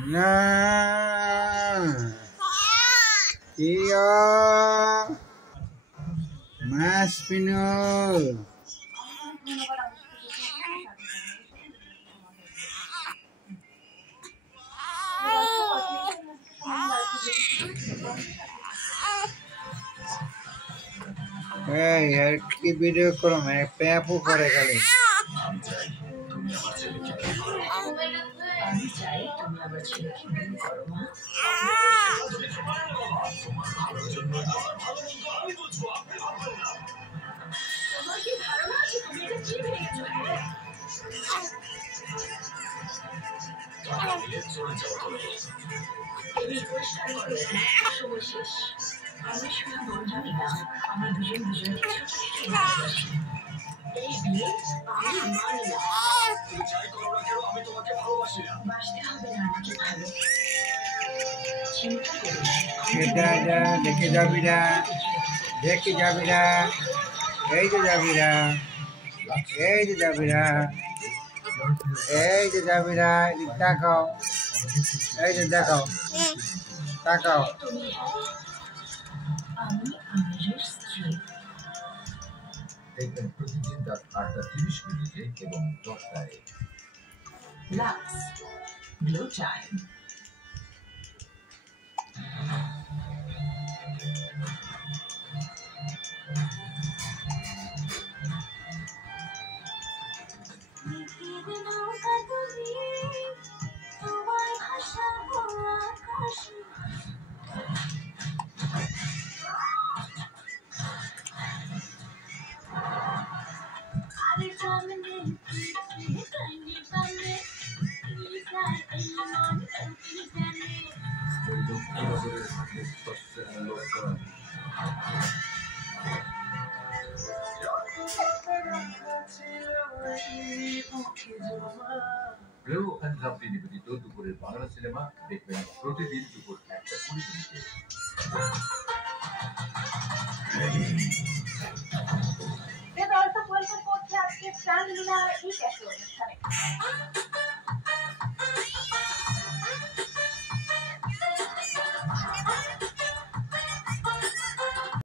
Nah, iya, Mas Pinul. यार की video करो मैं पैपू करे खाली দেখে যাবি না দেখে যাবি না এই যে যাবি না এই যে যাবি না এই যে যাবি না তাকাও এই যে দেখাও তাকাও দেখবেন প্রতিদিন রাত 8:30 এবং 10টায় লাক্স গ্লো টাইম। প্রিয় অ্যান্ড নিবেদিত দুপুরের বাংলা সিনেমা দেখবেন প্রতিদিন দুপুর 1:20-তে। আজকে চাঁদ লুনা এই অনুষ্ঠানে